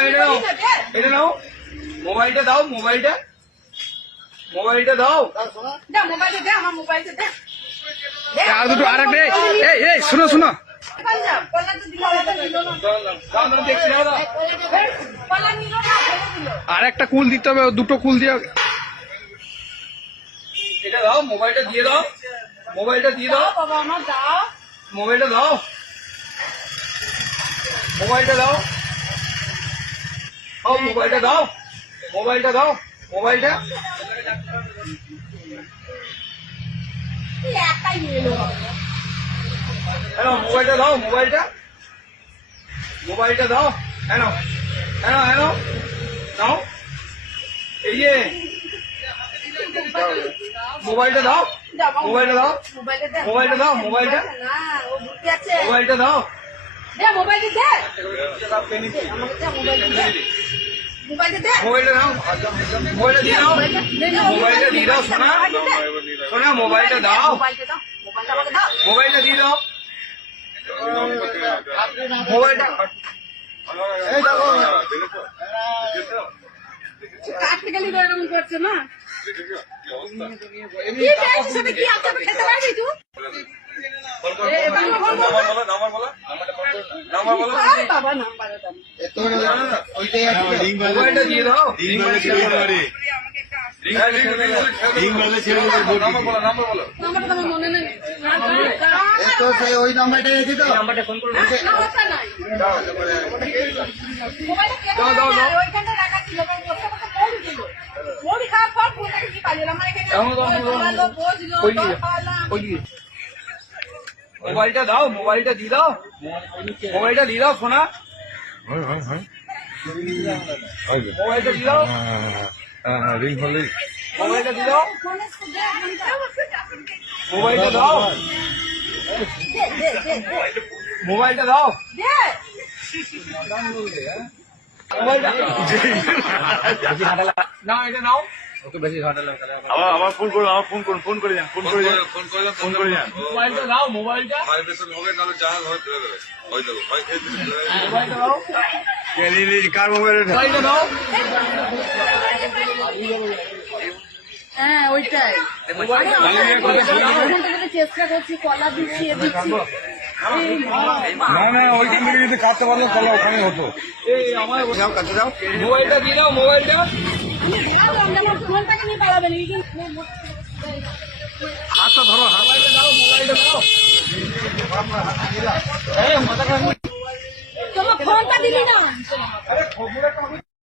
এটা নাও এটা নাও। মোবাইলটা দাও মোবাইলটা। মোবাইলটা দাও। মোবাইলটা দে আমার মোবাইলটা দে। দে আর দুটো আর একটা এই এই শোনো শোনো। আর একটা কুল দিতে হবে দুটো কুল দিয়ে এটা দাও মোবাইলটা দিয়ে দাও। মোবাইলটা দিয়ে দাও। দাও বাবা আমার দাও। মোবাইলটা দাও। মোবাইলটা দাও। ও মোবাইলটা দাও মোবাইলটা দাও মোবাইলটা। হ্যালো মোবাইলটা দাও মোবাইলটা। মোবাইলটা দাও হ্যাঁ হ্যাঁ হ্যাঁ দাও। এই যে মোবাইলটা দাও মোবাইলটা দাও মোবাইলটা দাও, মোবাইলটা। মোবাইলটা দাও। দে মোবাইলটা দে মোবাইলটা দে মোবাইলটা দাও। মোবাইলটা দিয়ে দাও। মোবাইলটা দিয়ে দাও সোনা। সোনা মোবাইলটা দাও। মোবাইলটা দাও। মোবাইলটা আমাকে দাও। মোবাইলটা দিয়ে দাও। মোবাইলটা কাটতে গেলি তো এরকম করছে না কি খেতে পারবি তুই? ওই নাম্বারটা রেখে দাও নাম্বারটা রাখা ছিল ওই কি পালিয়ে আমার মোবাইলটা দাও মোবাইলটা দিয়ে দাও। মোবাইলটা দিয়ে দাও সোনা। মোবাইলটা দিয়ে দাও। মোবাইলটা দিয়ে দাও। ফোনে দে মোবাইলটা দাও। দে দে দে। মোবাইলটা দাও। দে। মোবাইলটা না এটা নাও। আবার আবার ফোন করুন আবার ফোন করুন ফোন করে যান ফোন করে যান ফোন করে যান মোবাইলটা দাও হ্যাঁ ওইটাই। মোবাইলটা চেষ্টা করছি কলা দিচ্ছি এ দিচ্ছি। না না ওইখান থেকে যদি কাটতে পারলে তাহলে ওখানে হতো। এই আমার মোবাইলটা দিয়ে দাও মোবাইলটা। হাতটা ধরো দাও দাও তোমার ফোনটা দিলি না?